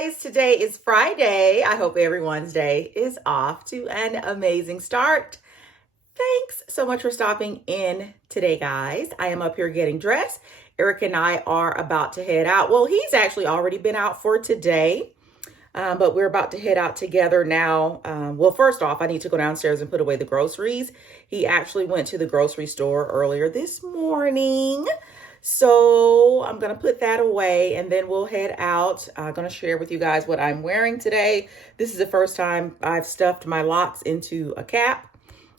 guys, today is Friday. I hope everyone's day is off to an amazing start. Thanks so much for stopping in today, guys. I am up here getting dressed. Eric and I are about to head out. Well, he's actually already been out for today, but we're about to head out together now. Well, first off, I need to go downstairs and put away the groceries. He actually went to the grocery store earlier this morning. So I'm going to put that away and then we'll head out. I'm going to share with you guys what I'm wearing today. This is the first time I've stuffed my locks into a cap.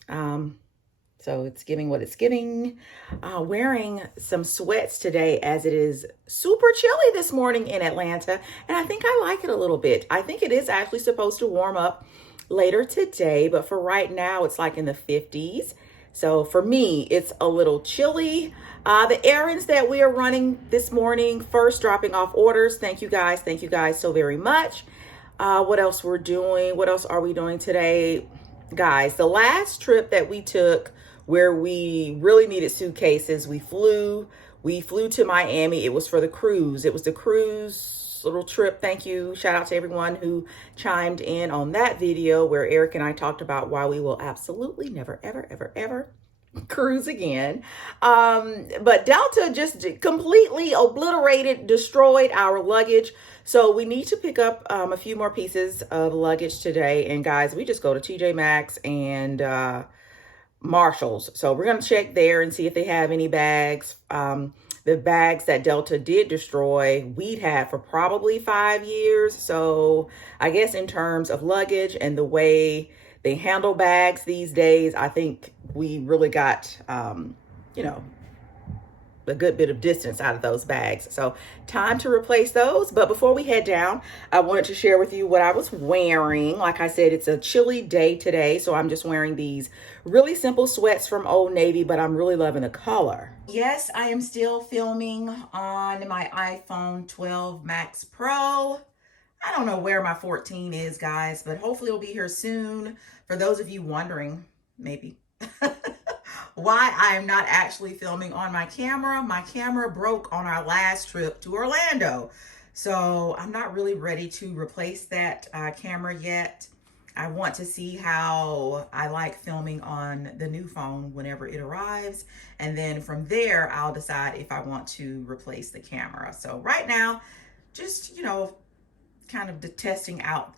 So it's giving what it's giving. Wearing some sweats today as it is super chilly this morning in Atlanta. And I think I like it a little bit. I think it is actually supposed to warm up later today, but for right now it's like in the 50s. So for me, it's a little chilly. The errands that we are running this morning, first dropping off orders. Thank you guys so very much. What else we're doing? What else are we doing today? Guys, the last trip that we took where we really needed suitcases, we flew to Miami. It was for the cruise. It was the cruise little trip. Thank you. Shout out to everyone who chimed in on that video where Eric and I talked about why we will absolutely never, ever cruise again. But Delta just completely obliterated, destroyed our luggage. So we need to pick up a few more pieces of luggage today. And guys, we just go to TJ Maxx and Marshalls. So we're going to check there and see if they have any bags. The bags that Delta did destroy, we'd had for probably 5 years. So I guess in terms of luggage and the way they handle bags these days, I think we really got, a good bit of distance out of those bags. So time to replace those. But before we head down, I wanted to share with you what I was wearing. Like I said, it's a chilly day today. So I'm just wearing these really simple sweats from Old Navy, but I'm really loving the color. Yes, I am still filming on my iPhone 12 Max Pro. I don't know where my 14 is, guys, but hopefully it'll be here soon. For those of you wondering, maybe, why I am not actually filming on my camera broke on our last trip to Orlando. So I'm not really ready to replace that camera yet. I want to see how I like filming on the new phone whenever it arrives. And then from there, I'll decide if I want to replace the camera. So right now, just, kind of testing out.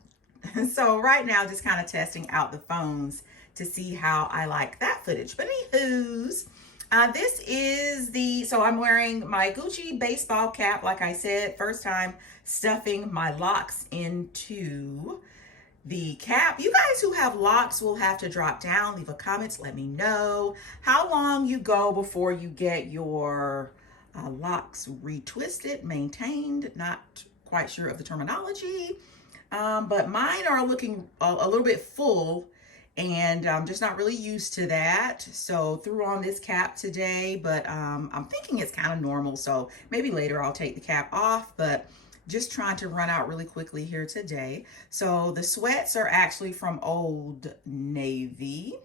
So right now, just kind of testing out the phones to see how I like that footage. But anywho's, this is so I'm wearing my Gucci baseball cap. Like I said, first time stuffing my locks into the cap. You guys who have locks will have to drop down, leave a comment, let me know how long you go before you get your locks retwisted, maintained. Not quite sure of the terminology, but mine are looking a little bit full and I'm just not really used to that. So threw on this cap today, but I'm thinking it's kind of normal. So maybe later I'll take the cap off, but just trying to run out really quickly here today. So the sweats are actually from Old Navy.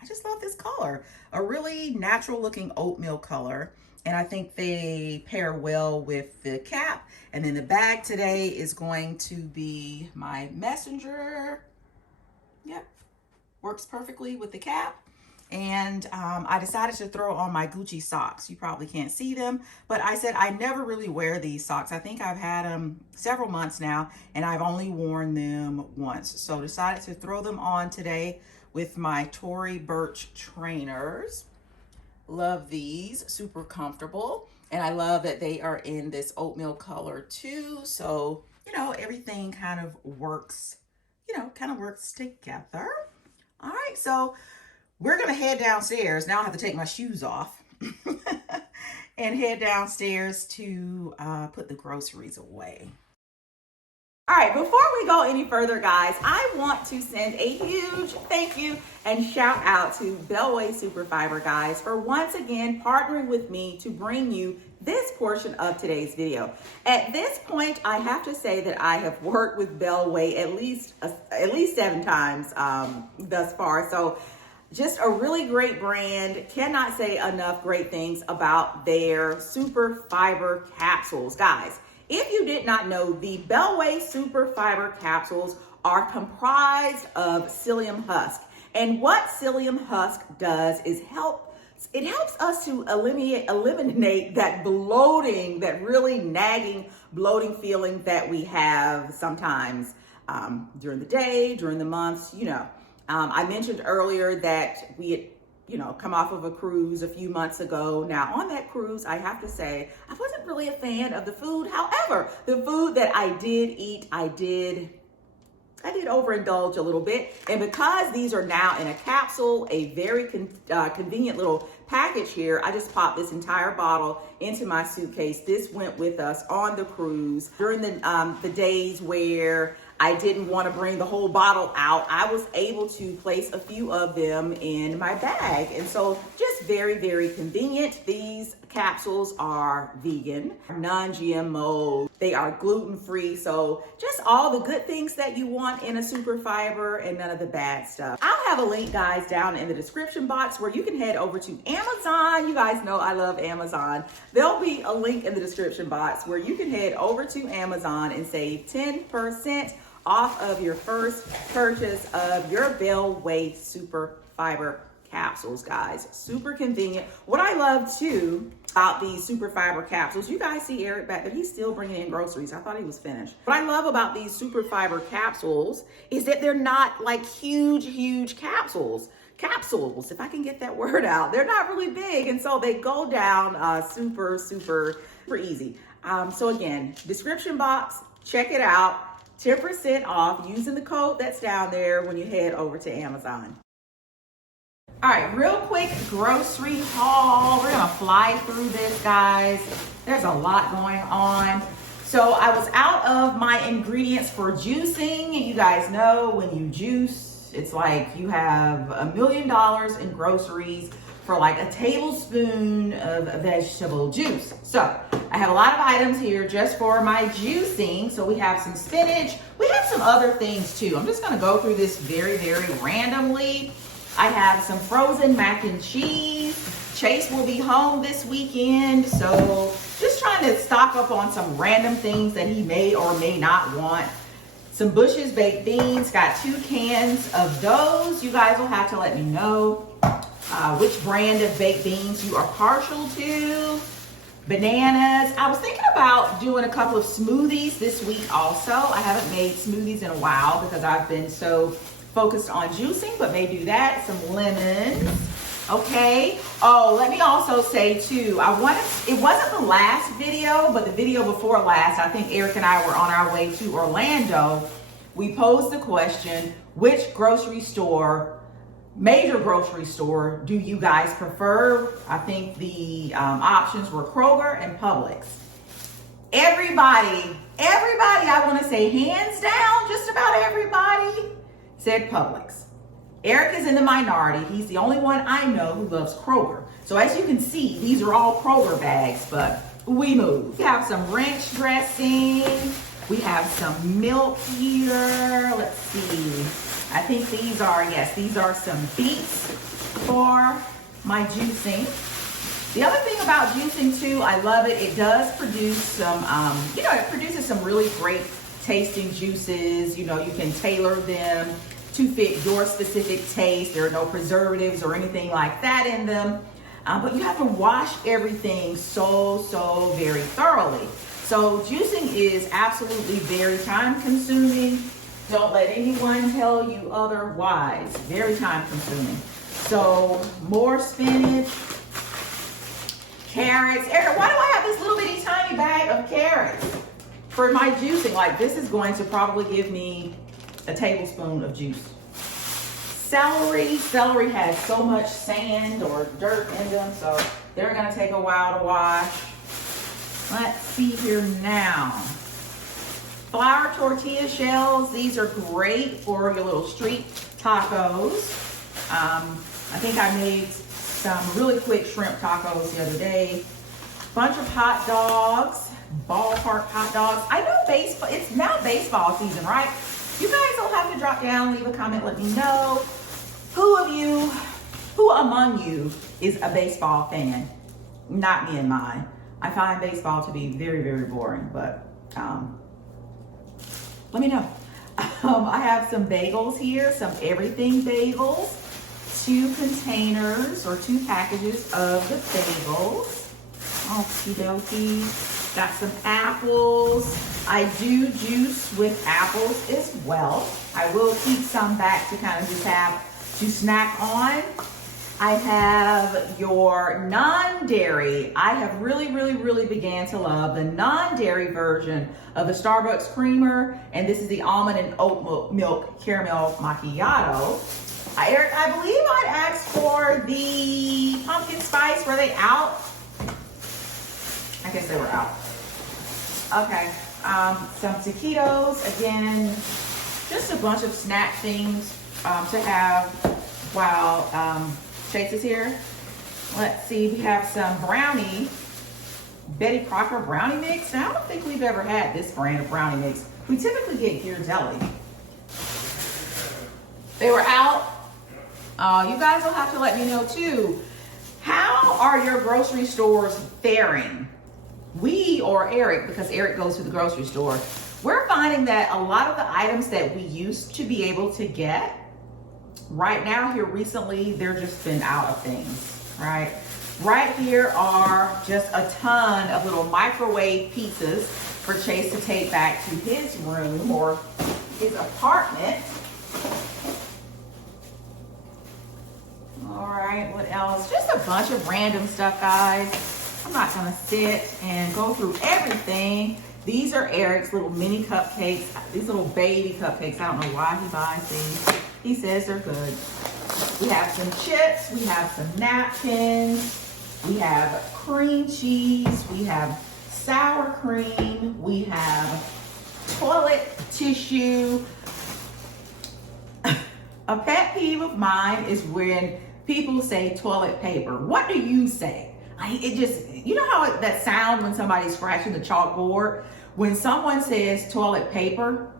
I just love this color, a really natural looking oatmeal color. And I think they pair well with the cap. And then the bag today is going to be my Messenger. Yep, works perfectly with the cap. And I decided to throw on my Gucci socks. You probably can't see them, but I said I never really wear these socks. I think I've had them several months now, and I've only worn them once. So decided to throw them on today with my Tory Burch trainers. Love these, super comfortable. And I love that they are in this oatmeal color too. So, everything kind of works, works together. All right, so we're gonna head downstairs. Now I have to take my shoes off and head downstairs to put the groceries away. All right, before we go any further, guys, I want to send a huge thank you and shout out to Bellway Superfiber, guys, for once again partnering with me to bring you this portion of today's video. At this point, I have to say that I have worked with Bellway at least 7 times thus far. So just a really great brand. Cannot say enough great things about their super fiber capsules, guys. If you did not know, the Bellway Super Fiber capsules are comprised of psyllium husk. And what psyllium husk does is it helps us to eliminate that bloating, that really nagging bloating feeling that we have sometimes during the day, during the months, you know. I mentioned earlier that we had, come off of a cruise a few months ago. Now on that cruise, I have to say, I wasn't really a fan of the food. However, the food that I did eat, I did overindulge a little bit. And because these are now in a capsule, a very convenient little package here, I just popped this entire bottle into my suitcase. This went with us on the cruise. During the days where I didn't want to bring the whole bottle out, I was able to place a few of them in my bag. And so just very, very convenient. These capsules are vegan, non-GMO, they are gluten-free. So just all the good things that you want in a super fiber and none of the bad stuff. I'll have a link, guys, down in the description box where you can head over to Amazon. You guys know I love Amazon. There'll be a link in the description box where you can head over to Amazon and save 10% off of your first purchase of your Bellway Super Fiber capsules, guys. Super convenient. What I love too about these super fiber capsules, you guys see Eric back there, he's still bringing in groceries. I thought he was finished. What I love about these super fiber capsules is that they're not like huge capsules, if I can get that word out. They're not really big, and so they go down super easy. So again, description box, check it out. 10% off using the code that's down there when you head over to Amazon. All right, real quick grocery haul. We're gonna fly through this, guys. There's a lot going on. So I was out of my ingredients for juicing. You guys know when you juice, it's like you have $1 million in groceries for like a tablespoon of vegetable juice. So I have a lot of items here just for my juicing. So we have some spinach. We have some other things too. I'm just gonna go through this very randomly. I have some frozen mac and cheese. Chase will be home this weekend, so just trying to stock up on some random things that he may or may not want. Some Bush's baked beans, got 2 cans of those. You guys will have to let me know which brand of baked beans you are partial to. Bananas. I was thinking about doing a couple of smoothies this week also. I haven't made smoothies in a while because I've been so focused on juicing, but may do that. Some lemons. Okay. Oh, let me also say too, it wasn't the last video, but the video before last, I think Eric and I were on our way to Orlando. We posed the question, which major grocery store do you guys prefer? I think the options were Kroger and Publix. Everybody, I want to say hands down, just about everybody said Publix. Eric is in the minority. He's the only one I know who loves Kroger. So as you can see, these are all Kroger bags, but we move. We have some ranch dressing. We have some milk here. Let's see. I think these are some beets for my juicing. The other thing about juicing too, I love it. It does produce some, it produces some really great tasting juices. You can tailor them to fit your specific taste. There are no preservatives or anything like that in them. But you have to wash everything so very thoroughly. So juicing is absolutely very time consuming. Don't let anyone tell you otherwise. Very time consuming. So more spinach, carrots. Eric, why do I have this little bitty tiny bag of carrots for my juicing? Like, this is going to probably give me a tablespoon of juice. Celery has so much sand or dirt in them, so they're gonna take a while to wash. Let's see here now. Flour tortilla shells, these are great for your little street tacos. I think I made some really quick shrimp tacos the other day. Bunch of hot dogs, ballpark hot dogs. I know it's now baseball season, right? You guys will have to drop down, leave a comment, let me know. Who among you is a baseball fan? Not me and mine. I find baseball to be very boring, but let me know. I have some bagels here, some everything bagels, 2 containers or 2 packages of the bagels. Okie dokie. Got some apples. I do juice with apples as well. I will keep some back to kind of just have to snack on. I have your non-dairy. I have really began to love the non-dairy version of the Starbucks creamer, and this is the almond and oat milk caramel macchiato. Eric, I believe I'd asked for the pumpkin spice. Were they out? I guess they were out. Okay, some taquitos. Again, just a bunch of snack things to have while Chase is here. Let's see, we have some brownie, Betty Crocker brownie mix. Now, I don't think we've ever had this brand of brownie mix. We typically get Ghirardelli. They were out. You guys will have to let me know too. How are your grocery stores faring? We, or Eric, because Eric goes to the grocery store, we're finding that a lot of the items that we used to be able to get right now here recently, they're just been out of things, right? Right here are just a ton of little microwave pizzas for Chase to take back to his room or his apartment. All right, what else? Just a bunch of random stuff, guys. I'm not gonna sit and go through everything. These are Eric's little mini cupcakes, these little baby cupcakes. I don't know why he buys these. He says they're good. We have some chips, we have some napkins, we have cream cheese, we have sour cream, we have toilet tissue. A pet peeve of mine is when people say toilet paper. What do you say? It just, you know how that sound when somebody's scratching the chalkboard? When someone says toilet paper,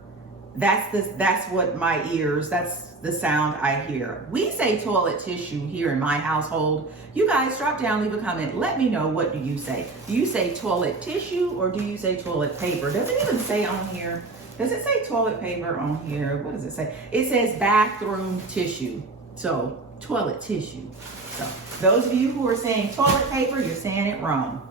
that's what my ears, that's the sound I hear. We say toilet tissue here in my household. You guys drop down, leave a comment. Let me know, what do you say? Do you say toilet tissue or do you say toilet paper? Does it even say on here? Does it say toilet paper on here? What does it say? It says bathroom tissue. So toilet tissue. So those of you who are saying toilet paper, you're saying it wrong.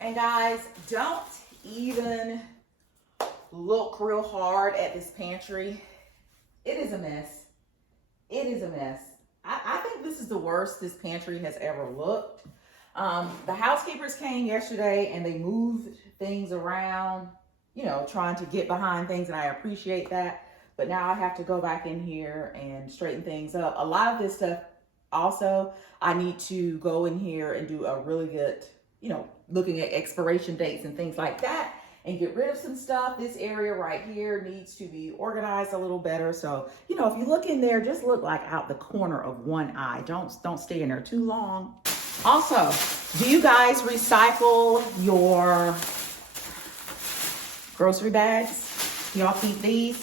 And guys, don't even look real hard at this pantry. It is a mess. It is a mess. I think this is the worst this pantry has ever looked. The housekeepers came yesterday and they moved things around, you know, trying to get behind things, and I appreciate that. But now I have to go back in here and straighten things up. A lot of this stuff also, I need to go in here and do a really good, you know, looking at expiration dates and things like that and get rid of some stuff. This area right here needs to be organized a little better. So, you know, if you look in there, just look like out the corner of one eye. Don't stay in there too long. Also, do you guys recycle your grocery bags? Y'all keep these?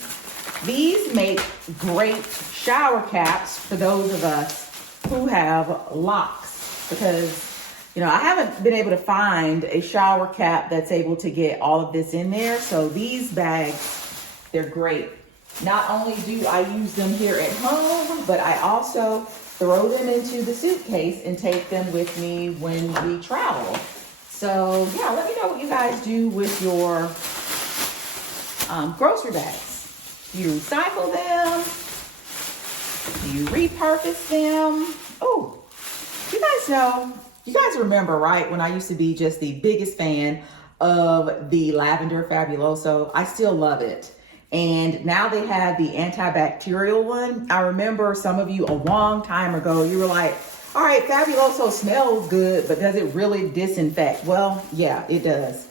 These make great shower caps for those of us who have LUXE, because you know, I haven't been able to find a shower cap that's able to get all of this in there. So these bags, they're great. Not only do I use them here at home, but I also throw them into the suitcase and take them with me when we travel. So yeah, let me know what you guys do with your grocery bags. Do you recycle them? Do you repurpose them? Oh, you guys know, you guys remember, right, when I used to be just the biggest fan of the Lavender Fabuloso? I still love it. And now they have the antibacterial one. I remember some of you a long time ago, you were like, all right, Fabuloso smells good, but does it really disinfect? Well, yeah, it does.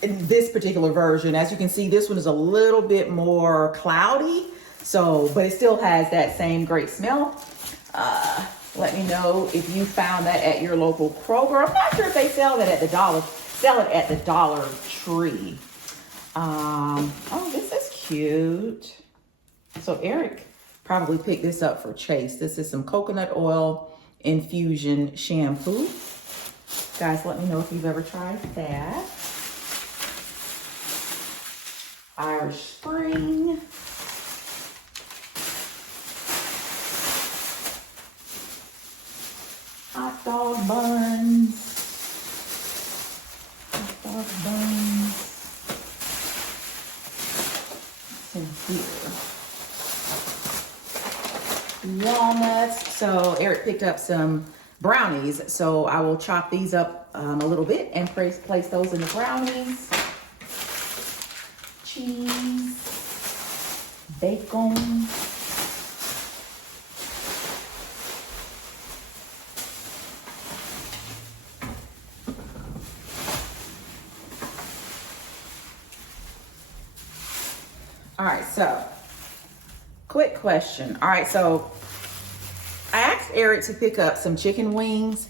this particular version. As you can see, this one is a little bit more cloudy, so, but it still has that same great smell. Let me know if you found that at your local Kroger. I'm not sure if they sell it at the Dollar Tree. Oh, this is cute. So Eric probably picked this up for Chase. This is some coconut oil infusion shampoo. Guys, let me know if you've ever tried that. Irish Spring. Hot dog buns. Hot dog buns. What's in here? Walnuts. So Eric picked up some brownies, so I will chop these up a little bit and place those in the brownies. Cheese, bacon. All right, so quick question. All right, so I asked Eric to pick up some chicken wings.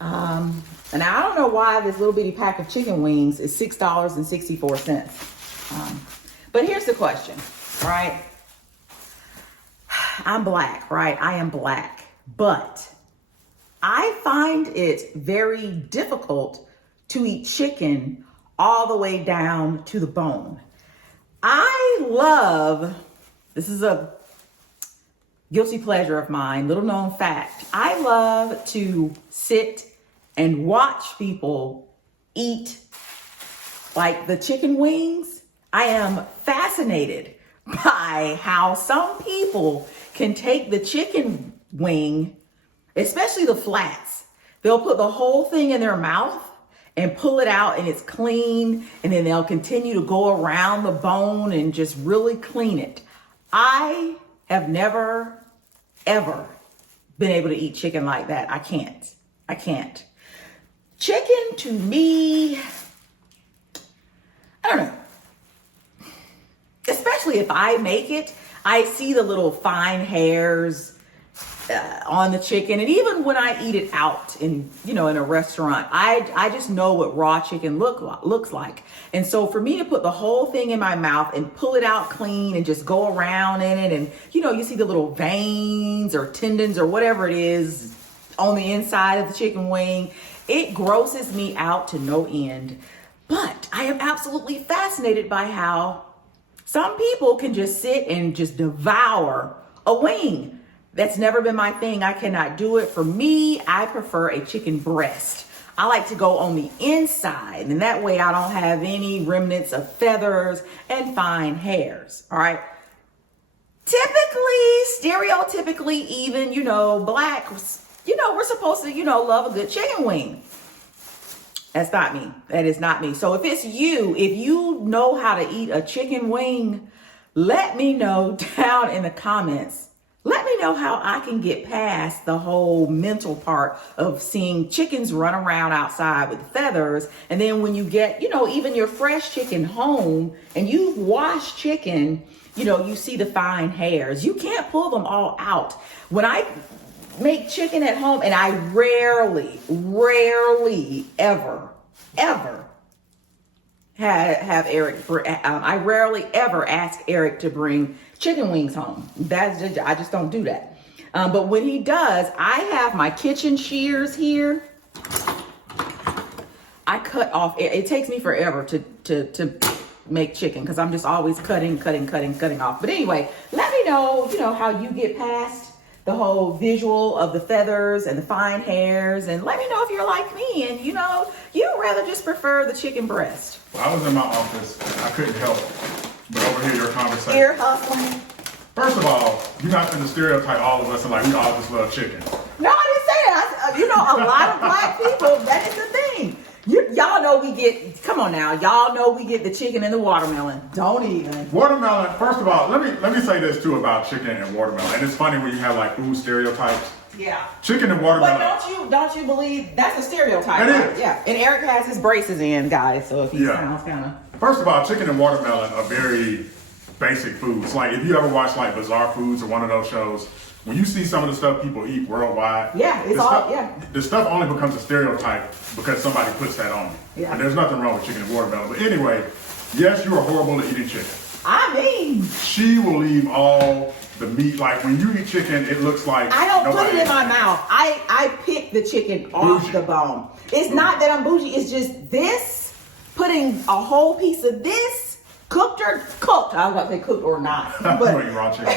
And I don't know why this little bitty pack of chicken wings is $6.64. But here's the question, right? I'm black, right? I am black, but I find it very difficult to eat chicken all the way down to the bone. I love, this is a guilty pleasure of mine, little known fact. I love to sit and watch people eat like the chicken wings. I am fascinated by how some people can take the chicken wing, especially the flats. They'll put the whole thing in their mouth and pull it out and it's clean. And then they'll continue to go around the bone and just really clean it. I have never, ever been able to eat chicken like that. I can't. Chicken to me, I don't know. Especially if I make it, I see the little fine hairs on the chicken. And even when I eat it out in a restaurant, I just know what raw chicken looks like. And so for me to put the whole thing in my mouth and pull it out clean and just go around in it, and you see the little veins or tendons or whatever it is on the inside of the chicken wing, it grosses me out to no end. But I am absolutely fascinated by how some people can just sit and just devour a wing. That's never been my thing. I cannot do it. For me, I prefer a chicken breast. I like to go on the inside, and that way I don't have any remnants of feathers and fine hairs. All right. Typically, stereotypically, even, black, we're supposed to, love a good chicken wing. That's not me. That is not me. So if it's you, if you know how to eat a chicken wing, let me know down in the comments. Let me know how I can get past the whole mental part of seeing chickens run around outside with feathers. And then when you get, even your fresh chicken home and you've washed chicken, you see the fine hairs. You can't pull them all out. When I make chicken at home, and I rarely ever have Eric, I rarely ever ask Eric to bring chicken wings home. I just don't do that. But when he does, I have my kitchen shears here. I cut off, it takes me forever to make chicken because I'm just always cutting off. But anyway, let me know, how you get past the whole visual of the feathers and the fine hairs, and let me know if you're like me and you'd rather just prefer the chicken breast. Well, I was in my office, I couldn't help but overhear your conversation. Ear hustling. First of all, you're not going to stereotype all of us and we all just love chicken. No, I didn't say that. A lot of black people, that is the thing. Y'all know we get, come on now, y'all know we get the chicken and the watermelon. Don't even. Watermelon, first of all, let me say this too about chicken and watermelon. And it's funny when you have food stereotypes. Yeah. Chicken and But watermelon. don't you believe that's a stereotype? It right? is. Yeah. And Eric has his braces in, guys. So if he Yeah. sounds kind of. First of all, chicken and watermelon are very basic foods. Like if you ever watch like Bizarre Foods or one of those shows, when you see some of the stuff people eat worldwide, the stuff only becomes a stereotype because somebody puts that on you. Yeah. And there's nothing wrong with chicken and watermelon. But anyway, yes, you are horrible at eating chicken. I mean, She will leave all the meat. Like when you eat chicken, it looks like I don't put nobody it in my ate it. mouth. I pick the chicken off Bougie. the bone. It's not that I'm bougie. It's just this, putting a whole piece of this, cooked. I was about to say cooked or not. You ain't raw chicken.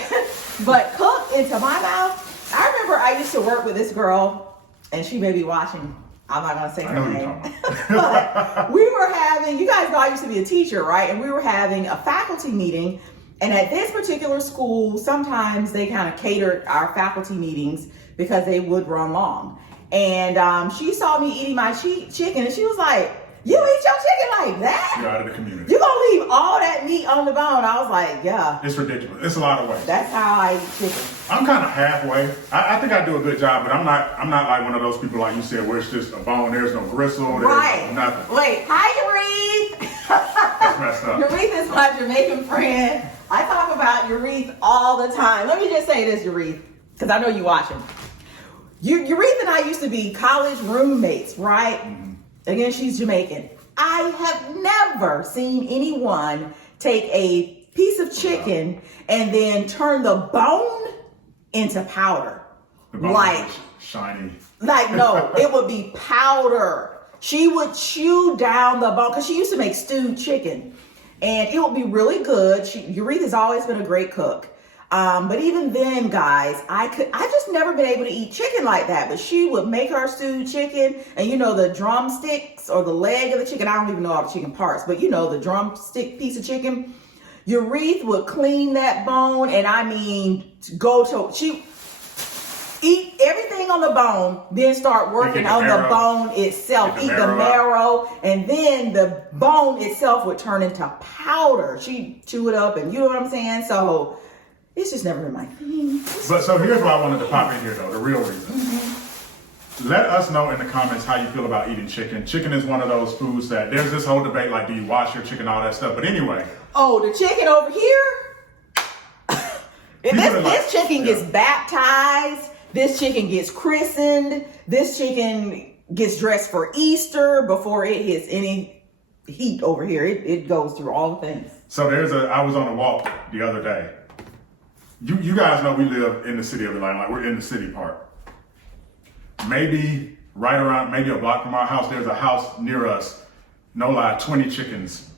But cooked into my mouth. I remember I used to work with this girl, and she may be watching. I'm not gonna say I know her who you're name. talking about. But we were having, you guys know I used to be a teacher, right? And we were having a faculty meeting. And at this particular school, sometimes they kind of catered our faculty meetings because they would run long. And she saw me eating my chicken, and she was like, "You eat your chicken like that? You're out of the community. You gonna leave all that meat on the bone?" I was like, "Yeah, It's ridiculous. It's a lot of ways. that's how I eat chicken." I'm kind of halfway. I think I do a good job, but I'm not like one of those people like you said where it's just a bone. There's no gristle. There's no nothing. Wait, hi, Yareth. That's messed up. Yareth is my Jamaican friend. I talk about Yareth all the time. Let me just say this, Yareth, because I know you watching. Yareth and I used to be college roommates, right? Mm-hmm. Again, she's Jamaican. I have never seen anyone take a piece of chicken and then turn the bone into powder. The bone Like, is shiny. like no, it would be powder. She would chew down the bone because she used to make stewed chicken, and it would be really good. Yareth has always been a great cook. But even then, guys, I just never been able to eat chicken like that. But she would make her stewed chicken, and you know, the drumsticks or the leg of the chicken. I don't even know all the chicken parts, but you know, the drumstick piece of chicken. Yareth would clean that bone, and I mean, she eat everything on the bone, then start working on the bone itself. Eat the marrow, and then the bone itself would turn into powder. She'd chew it up, and you know what I'm saying? So it's just never been my thing. But so here's why I wanted to pop in here though, the real reason. Let us know in the comments how you feel about eating chicken. Chicken is one of those foods that there's this whole debate like, do you wash your chicken, all that stuff. But anyway. Oh, the chicken over here? This chicken gets baptized. This chicken gets christened. This chicken gets dressed for Easter before it hits any heat over here. It goes through all the things. So I was on a walk the other day. You guys know we live in the city of Atlanta, like we're in the city part. Maybe a block from our house, there's a house near us, no lie, 20 chickens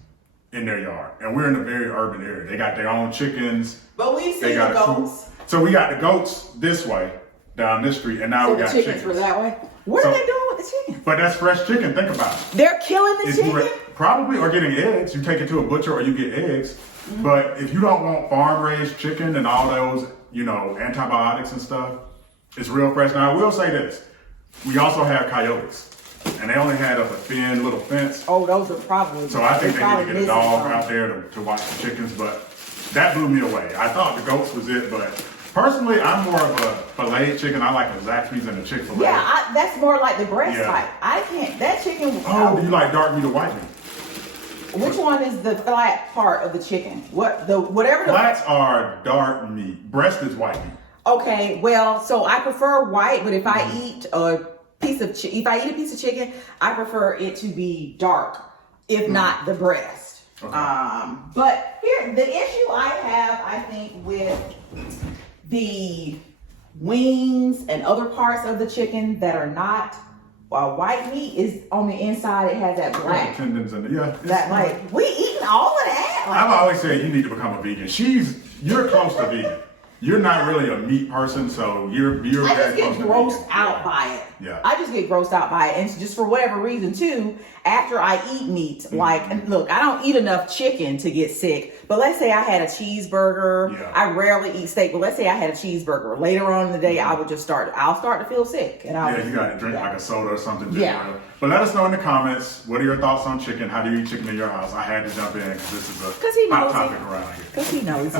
in their yard. And we're in a very urban area. They got their own chickens. But we've seen the goats. So we got the goats this way, down this street, and now we got chickens. were that way. What are they doing with the chicken? But that's fresh chicken, think about it. They're killing the chicken? Probably, or getting eggs. You take it to a butcher or you get eggs. Mm-hmm. But if you don't want farm-raised chicken and all those, antibiotics and stuff, it's real fresh. Now, I will say this. We also have coyotes. And they only had up a thin little fence. Oh, those are probably... So I think they need to get a dog out there to watch the chickens. But that blew me away. I thought the goats was it, but... Personally, I'm more of a filleted chicken. I like the Zaxby's and the Chick-fil-A. Yeah, that's more like the breast type. I can't. That chicken... Oh, do you like dark meat or white meat? Which one is the flat part of the chicken? Whatever the... Flats are dark meat. Breast is white meat. Okay, well, so I prefer white, but if I eat a piece of chicken, I prefer it to be dark, if not the breast. Okay. But here, the issue I have, I think, with the wings and other parts of the chicken that are not white meat is on the inside. It has that black tendons and we eating all of that. I've always said you need to become a vegan. You're close to vegan. You're not really a meat person, so you're I very just get close to grossed vegan. out by it. Yeah. I just get grossed out by it, and just for whatever reason too. After I eat meat, and look, I don't eat enough chicken to get sick. But let's say I had a cheeseburger. Yeah. I rarely eat steak, but let's say I had a cheeseburger. Later on in the day, I'll start to feel sick, and you got to drink like a soda or something. Yeah. But let us know in the comments, what are your thoughts on chicken? How do you eat chicken in your house? I had to jump in because this is a hot topic around here. Because he knows.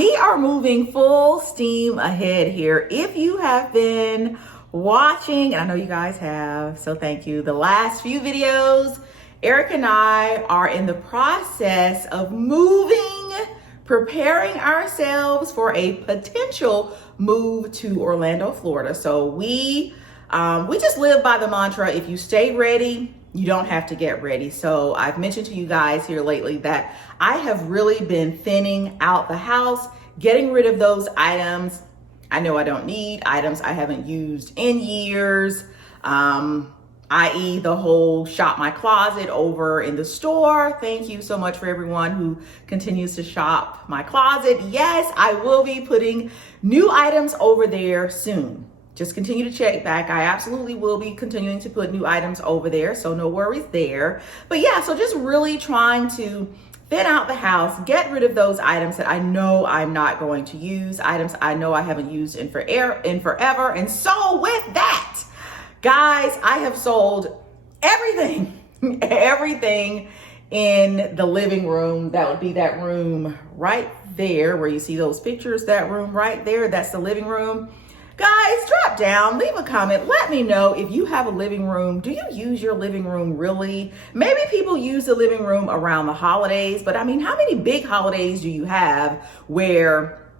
We are moving full steam ahead here. If you have been watching, and I know you guys have, so thank you, the last few videos, Eric and I are in the process of moving, preparing ourselves for a potential move to Orlando, Florida. So we just live by the mantra, if you stay ready, you don't have to get ready. So I've mentioned to you guys here lately that I have really been thinning out the house, getting rid of those items I know I don't need, items I haven't used in years, i.e. the whole shop my closet over in the store. Thank you so much for everyone who continues to shop my closet. Yes, I will be putting new items over there soon. Just continue to check back. I absolutely will be continuing to put new items over there, so no worries there. But yeah, so just really trying to thin out the house, get rid of those items that I know I'm not going to use, items I know I haven't used in forever. And so with that, guys, I have sold everything, everything in the living room. That would be that room right there where you see those pictures, that room right there, that's the living room. Guys, drop down, leave a comment. Let me know if you have a living room. Do you use your living room really? Maybe people use the living room around the holidays, but I mean, how many big holidays do you have where,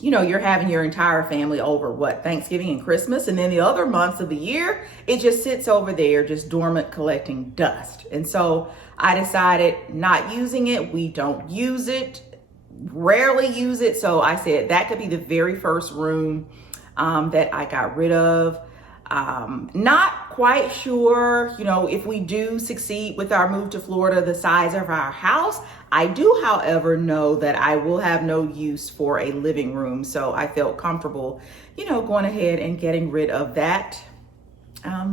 you know, you're having your entire family over, what, Thanksgiving and Christmas, and then the other months of the year, it just sits over there, just dormant, collecting dust. And so I decided not using it. We don't use it, rarely use it. So I said that could be the very first room that I got rid of. Not quite sure, you know, if we do succeed with our move to Florida, the size of our house. I do, however, know that I will have no use for a living room. So I felt comfortable, you know, going ahead and getting rid of that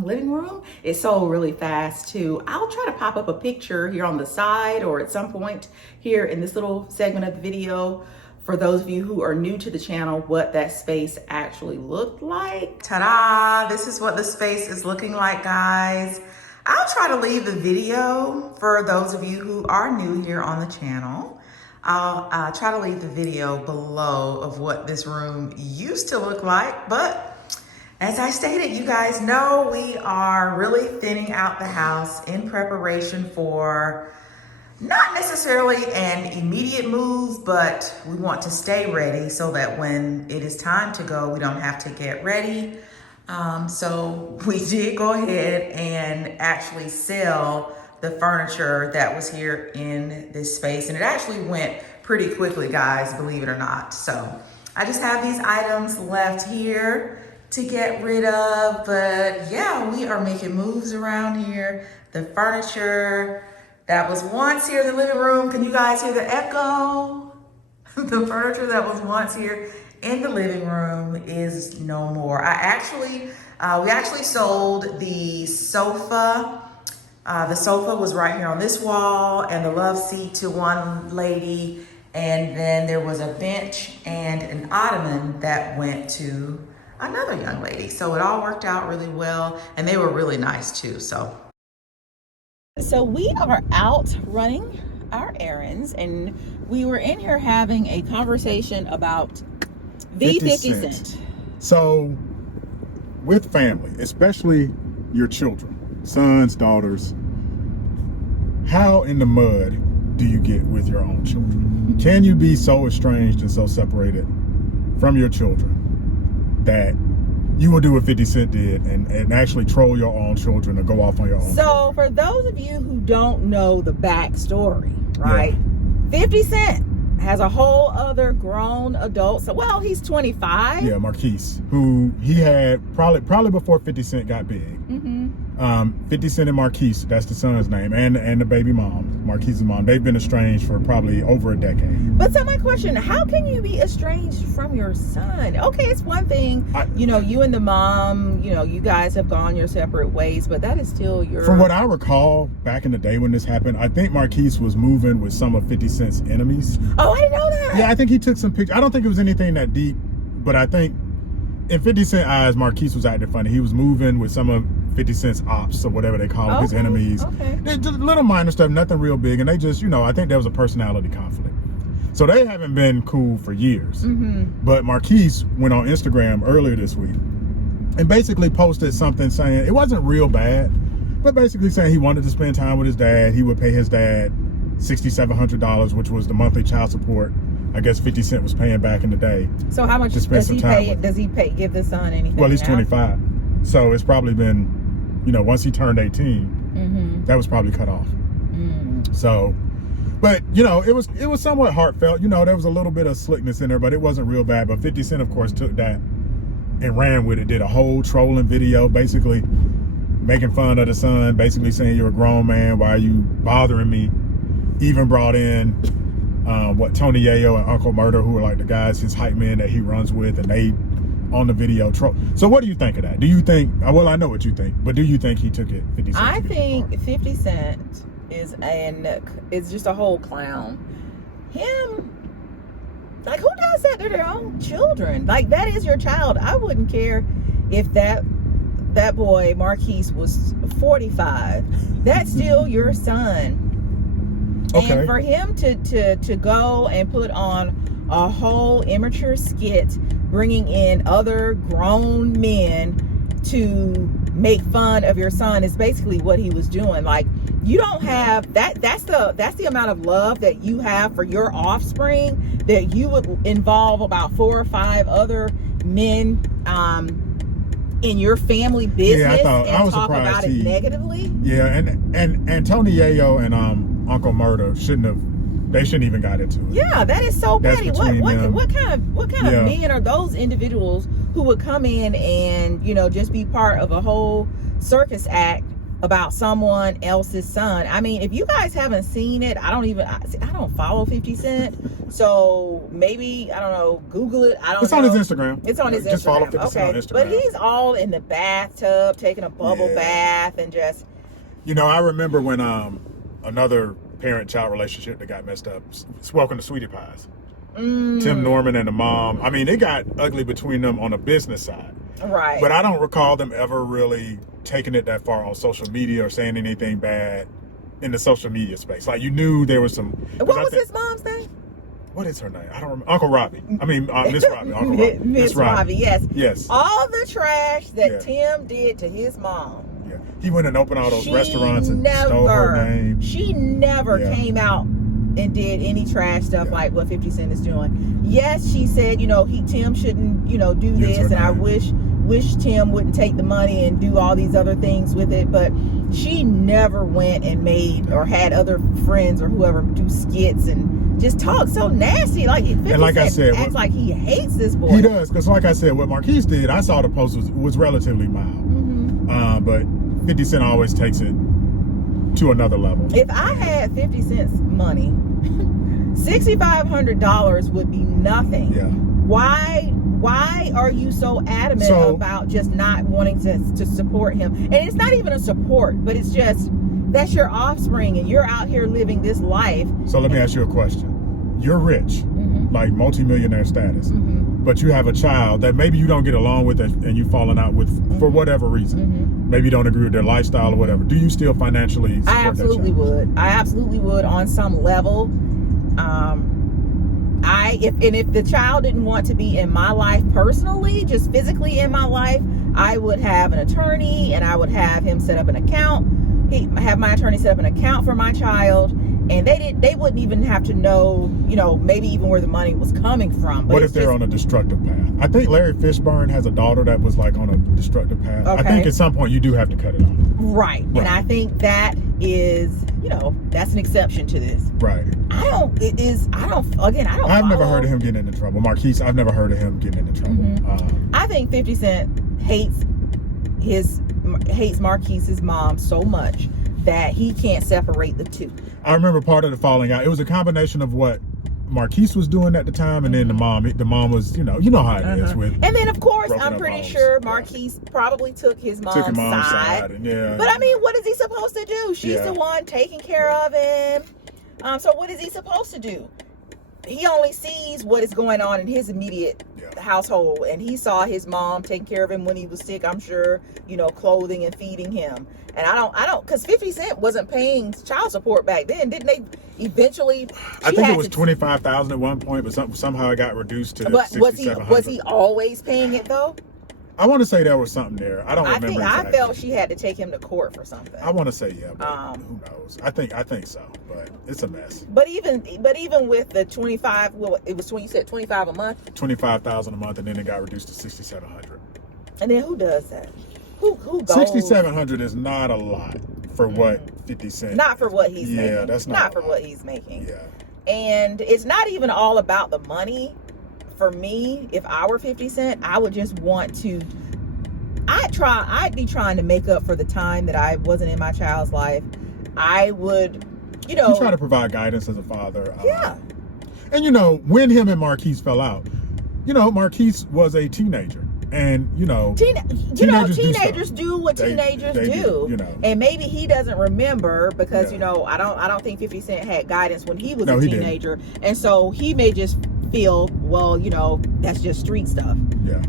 living room. It sold really fast too. I'll try to pop up a picture here on the side or at some point here in this little segment of the video for those of you who are new to the channel, what that space actually looked like. Ta-da! This is what the space is looking like, guys. I'll try to leave the video for those of you who are new here on the channel. I'll try to leave the video below of what this room used to look like, but as I stated, you guys know we are really thinning out the house in preparation for not necessarily an immediate move, but we want to stay ready so that when it is time to go, we don't have to get ready. So we did go ahead and actually sell the furniture that was here in this space. And it actually went pretty quickly, guys, believe it or not. So I just have these items left here to get rid of. But yeah, we are making moves around here. The furniture that was once here in the living room. Can you guys hear the echo? The furniture that was once here in the living room is no more. We actually sold the sofa. The sofa was right here on this wall, and the love seat to one lady. And then there was a bench and an ottoman that went to another young lady. So it all worked out really well, and they were really nice too. So we are out running our errands, and we were in here having a conversation about the 50 cent. So with family, especially your children, sons, daughters, how in the mud do you get with your own children? Can you be so estranged and so separated from your children that you will do what 50 Cent did and actually troll your own children or go off on your own? So for those of you who don't know the backstory, right? Yeah. 50 Cent has a whole other grown adult. So, well, he's 25. Yeah, Marquise, who he had probably before 50 Cent got big. 50 Cent and Marquise, that's the son's name, and the baby mom, Marquise's mom. They've been estranged for probably over a decade. But so my question, how can you be estranged from your son? Okay, it's one thing, you know, you and the mom, you know, you guys have gone your separate ways, but that is still your... From what I recall, back in the day when this happened, I think Marquise was moving with some of 50 Cent's enemies. Oh, I didn't know that. Yeah, I think he took some pictures. I don't think it was anything that deep, but I think in 50 Cent eyes, Marquise was acting funny. He was moving with some of 50 Cent's ops or whatever they call his enemies. Okay. Just little minor stuff, nothing real big. And they just, you know, I think there was a personality conflict. So they haven't been cool for years. But Marquise went on Instagram earlier this week and basically posted something saying, it wasn't real bad, but basically saying he wanted to spend time with his dad. He would pay his dad $6,700, which was the monthly child support I guess 50 Cent was paying back in the day. So how much does he pay? Does he give the son anything? Well, he's 25. So it's probably been, you know, once he turned 18, that was probably cut off. So, but, you know, it was somewhat heartfelt. You know, there was a little bit of slickness in there, but it wasn't real bad. But 50 Cent, of course, took that and ran with it, did a whole trolling video, basically making fun of the son, basically saying, you're a grown man, why are you bothering me? Even brought in Tony Yayo and Uncle Murder, who are like the guys, his hype men that he runs with, and they on the video troll. So what do you think of that? Do you think, well, I know what you think, but do you think he took it 50 Cent? I think 50 Cent is just a whole clown. Him, like, who does that to their own children? Like, that is your child. I wouldn't care if that boy Marquise was 45. That's still your son. Okay. And for him to go and put on a whole immature skit, bringing in other grown men to make fun of your son, is basically what he was doing. Like, you don't have that. That's the amount of love that you have for your offspring, that you would involve about 4 or 5 other men in your family business and talk about it negatively. Yeah, and Tony Yayo and Uncle Murder shouldn't even got into it. Yeah, that is so petty. What kind of men are those individuals who would come in and, you know, just be part of a whole circus act about someone else's son? I mean, if you guys haven't seen it, I don't follow 50 Cent, so maybe, I don't know, Google it. It's on his Instagram. It's on his Instagram. Just follow 50 Cent on Instagram. But he's all in the bathtub, taking a bubble bath, and just... You know, I remember when another parent-child relationship that got messed up, Welcome to Sweetie Pies. Tim Norman and the mom. I mean, it got ugly between them on the business side. Right. But I don't recall them ever really taking it that far on social media or saying anything bad in the social media space. Like, you knew there was some... What was his mom's name? What is her name? I don't remember. Uncle Robbie. I mean, Miss Robbie. Uncle Robbie. Miss Robbie, yes. Yes. All the trash that Tim did to his mom. Yeah. He went and opened all those restaurants and stole her name. She never came out and did any trash stuff like what 50 Cent is doing. Yes, she said, you know, Tim shouldn't, you know, do this, and I wish Tim wouldn't take the money and do all these other things with it, but she never went and made or had other friends or whoever do skits and just talk so nasty. Like, 50 and like Cent I said, acts like he hates this boy. He does, because like I said, what Marquise did, I saw the post was relatively mild. But 50 Cent always takes it to another level. If I had 50 Cent's money, $6,500 would be nothing. Yeah. Why are you so adamant about just not wanting to support him? And it's not even a support, but it's just, that's your offspring and you're out here living this life. So let me ask you a question. You're rich, like multimillionaire status, but you have a child that maybe you don't get along with and you've fallen out with for whatever reason. Maybe you don't agree with their lifestyle or whatever. Do you still financially support I absolutely would. I absolutely would on some level. If the child didn't want to be in my life personally, just physically in my life, I would have an attorney and I would have him set up an account. Have my attorney set up an account for my child, and they wouldn't even have to know, you know, maybe even where the money was coming from. But what if they're on a destructive path? I think Larry Fishburne has a daughter that was like on a destructive path. Okay. I think at some point you do have to cut it off. Right. And I think that is, you know, that's an exception to this. Right. I've never heard of him getting into trouble. Marquise, I've never heard of him getting into trouble. I think 50 Cent hates Marquise's mom so much that he can't separate the two. I remember part of the falling out. It was a combination of what Marquise was doing at the time, and then the mom was, you know how it is with. And then of course, I'm pretty sure Marquise probably took his mom's side. And but I mean, what is he supposed to do? She's the one taking care of him. So what is he supposed to do? he only sees what is going on in his immediate household, and he saw his mom taking care of him when he was sick, I'm sure, you know, clothing and feeding him. And I don't, because 50 Cent wasn't paying child support back then, didn't they? Eventually, I think it was $25,000 at one point, but somehow it got reduced to $6,700. Was he always paying it though? I want to say there was something there. I don't remember. I felt she had to take him to court for something. I want to say but who knows? I think so, but it's a mess. But even with the 25, well, it was you said 25 a month. 25,000 a month, and then it got reduced to 6,700. And then who does that? Who goes? 6,700 is not a lot for what 50 Cent. Not for what he's making. Yeah, that's not for what he's making. Yeah. And it's not even all about the money. For me, if I were 50 Cent, I would just want to, I'd be trying to make up for the time that I wasn't in my child's life. I would, you know. You try to provide guidance as a father. Yeah. And, you know, when him and Marquise fell out, you know, Marquise was a teenager. And, you know, teenagers do what teenagers do. You know. And maybe he doesn't remember because, you know, I don't think 50 Cent had guidance when he was a teenager. And so he may just feel, well, you know, that's just street stuff. Yeah.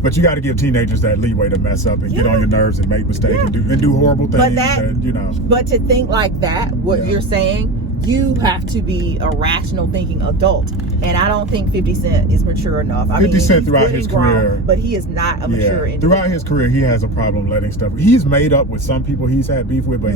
But you got to give teenagers that leeway to mess up and get on your nerves and make mistakes and do horrible things. But you know. But to think like that, what you're saying, you have to be a rational thinking adult. And I don't think 50 Cent is mature enough. 50 Cent throughout his career, but he is not a mature individual. Throughout his career, he has a problem letting stuff. He's made up with some people he's had beef with, but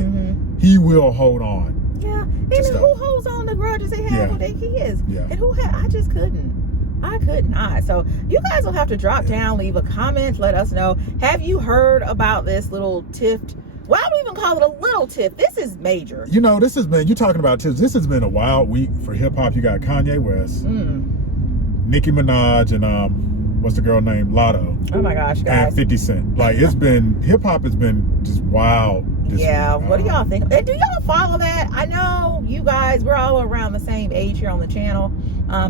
he will hold on. Yeah. And who holds on to grudges they have with their kids? Yeah. And I just couldn't. I could not. So you guys will have to drop down, leave a comment, let us know. Have you heard about this little tiff? Well, I don't even call it a little tiff. This is major. You know, this has been, you're talking about tiffs. This has been a wild week for hip hop. You got Kanye West, Nicki Minaj, and what's the girl named Lotto? Oh my gosh, guys. And 50 Cent. Like, it's been, hip hop has been just wild. Yeah, what do y'all think? And do y'all follow that? I know you guys, we're all around the same age here on the channel.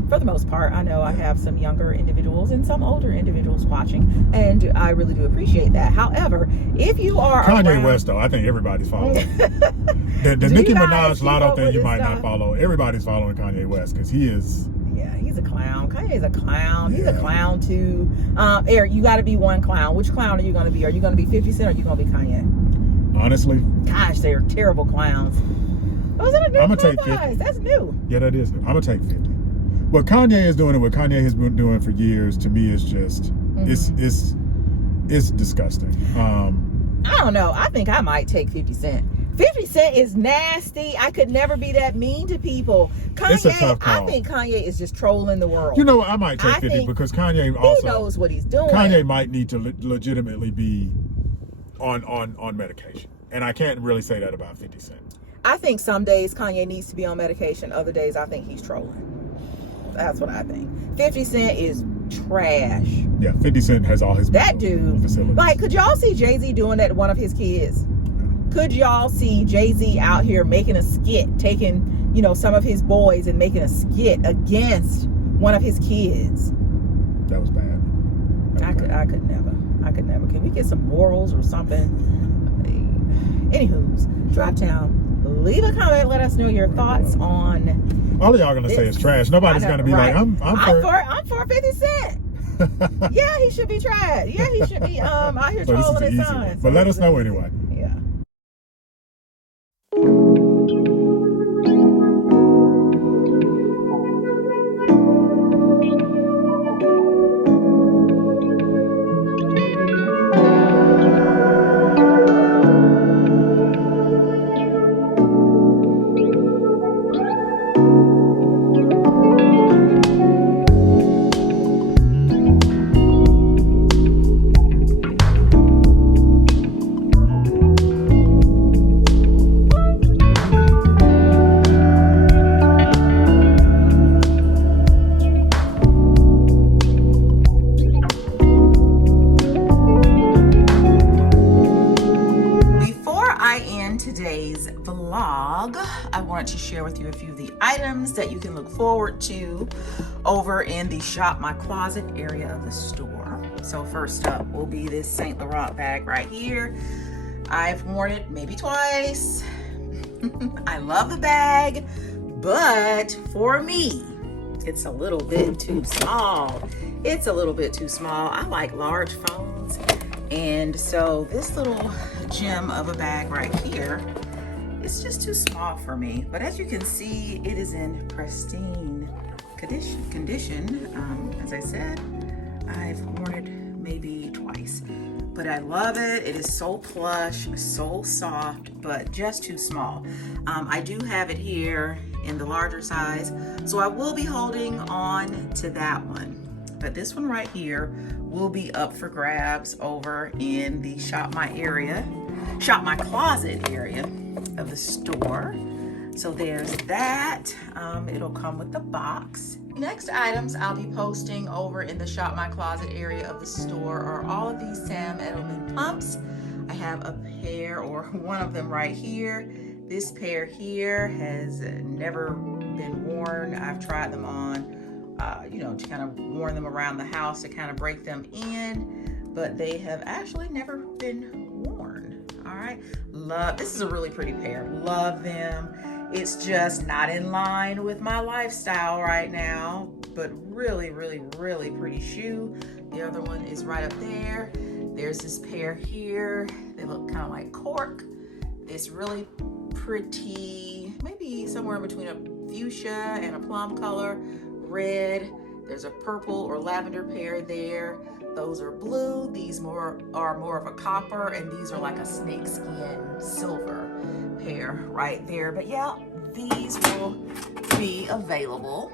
For the most part, I know I have some younger individuals and some older individuals watching, and I really do appreciate that. However, if you are Kanye West, though, I think everybody's following. the Nicki Minaj Lotto thing you might not follow. Everybody's following Kanye West because he is. Yeah, he's a clown. Kanye's a clown. He's a clown too. Eric, you got to be one clown. Which clown are you going to be? Are you going to be 50 Cent or are you going to be Kanye? Honestly, gosh, they're terrible clowns. Was it a new? I'm gonna take 50. That's new. Yeah, that is new. I'm gonna take 50. What Kanye is doing and what Kanye has been doing for years, to me, is just it's disgusting. I don't know. I think I might take 50 Cent. 50 Cent is nasty. I could never be that mean to people. Kanye, it's a tough call. I think Kanye is just trolling the world. You know what? I might take 50 because Kanye also knows what he's doing. Kanye might need to legitimately be on medication, and I can't really say that about 50 Cent. I think some days Kanye needs to be on medication. Other days I think he's trolling. That's what I think. 50 Cent is trash. Yeah, 50 Cent has all his facilities. Like, could y'all see Jay-Z doing that to one of his kids? Could y'all see Jay-Z out here making a skit, taking, you know, some of his boys and making a skit against one of his kids? That was bad. I could never. Can we get some morals or something? Anywho's, drop down. Leave a comment. Let us know your thoughts on. All of y'all gonna say it's trash. Nobody's gonna be like, I'm for 50 Cent. Yeah, he should be trash. Yeah, he should be out here trolling his sons. But let us know anyway. Yeah. Today's vlog, I wanted to share with you a few of the items that you can look forward to over in the Shop My Closet area of the store. So first up will be this Saint Laurent bag right here. I've worn it maybe twice. I love the bag, but for me, It's a little bit too small. It's a little bit too small. I like large phones. And so this little gem of a bag right here, it's just too small for me. But as you can see, it is in pristine condition. As I said, I've worn it maybe twice. But I love it. It is so plush, so soft, but just too small. I do have it here in the larger size, so I will be holding on to that one. But this one right here will be up for grabs over in the Shop My Closet area of the store. So there's that. It'll come with the box. Next items I'll be posting over in the Shop My Closet area of the store are all of these Sam Edelman pumps. I have a pair, or one of them right here. This pair here has never been worn. I've tried them on, to kind of worn them around the house to kind of break them in, but they have actually never been worn. All right, this is a really pretty pair. Love them. It's just not in line with my lifestyle right now, but really, really, really pretty shoe. The other one is right up there. There's this pair here. They look kind of like cork. It's really pretty, maybe somewhere between a fuchsia and a plum color, red. There's a purple or lavender pair there. Those are blue. These are more of a copper, and these are like a snakeskin silver pair right there. But yeah, these will be available.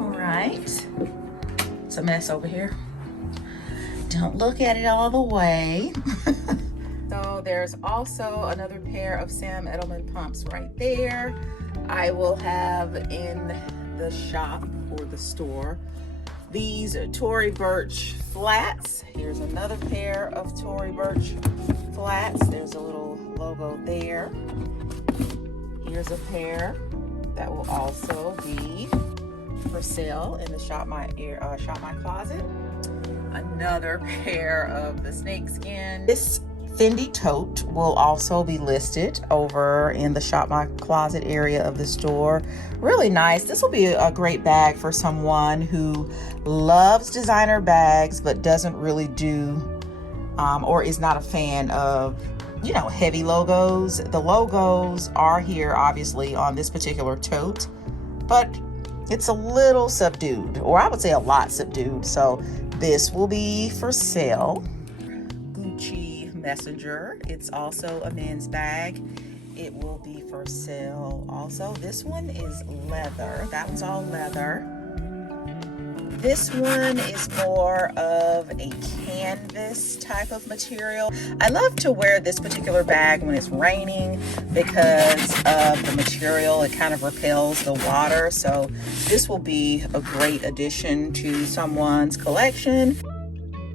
All right, it's a mess over here. Don't look at it all the way. So there's also another pair of Sam Edelman pumps right there. I will have in the shop or the store these are Tory Burch flats. Here's another pair of Tory Burch flats. There's a little logo there. Here's a pair that will also be for sale in the Shop My Closet. Another pair of the snakeskin. This Fendi tote will also be listed over in the Shop My Closet area of the store. Really nice. This will be a great bag for someone who loves designer bags but doesn't really do or is not a fan of heavy logos. The logos are here obviously on this particular tote, but it's a little subdued, or I would say a lot subdued. So this will be for sale. Gucci Messenger. It's also a men's bag. It will be for sale also. This one is leather. That one's all leather. This one is more of a canvas type of material. I love to wear this particular bag when it's raining because of the material. It kind of repels the water. So this will be a great addition to someone's collection.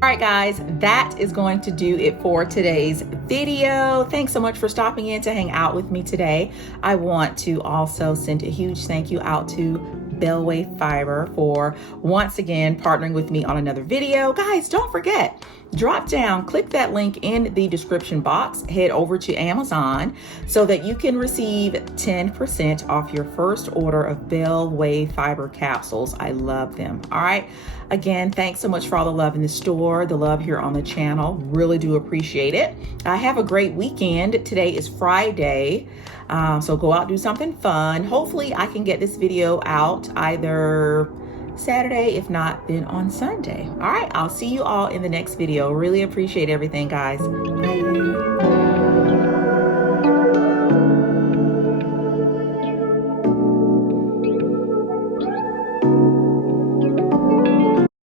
All right, guys, that is going to do it for today's video. Thanks so much for stopping in to hang out with me today. I want to also send a huge thank you out to Bellway Fiber for once again partnering with me on another video. Guys, don't forget, drop down, click that link in the description box, head over to Amazon so that you can receive 10% off your first order of Bellway Fiber capsules. I love them. All right. Again, thanks so much for all the love in the store, the love here on the channel. Really do appreciate it. Have a great weekend. Today is Friday. So go out, do something fun. Hopefully I can get this video out either Saturday, if not, then on Sunday. All right, I'll see you all in the next video. Really appreciate everything, guys. Bye.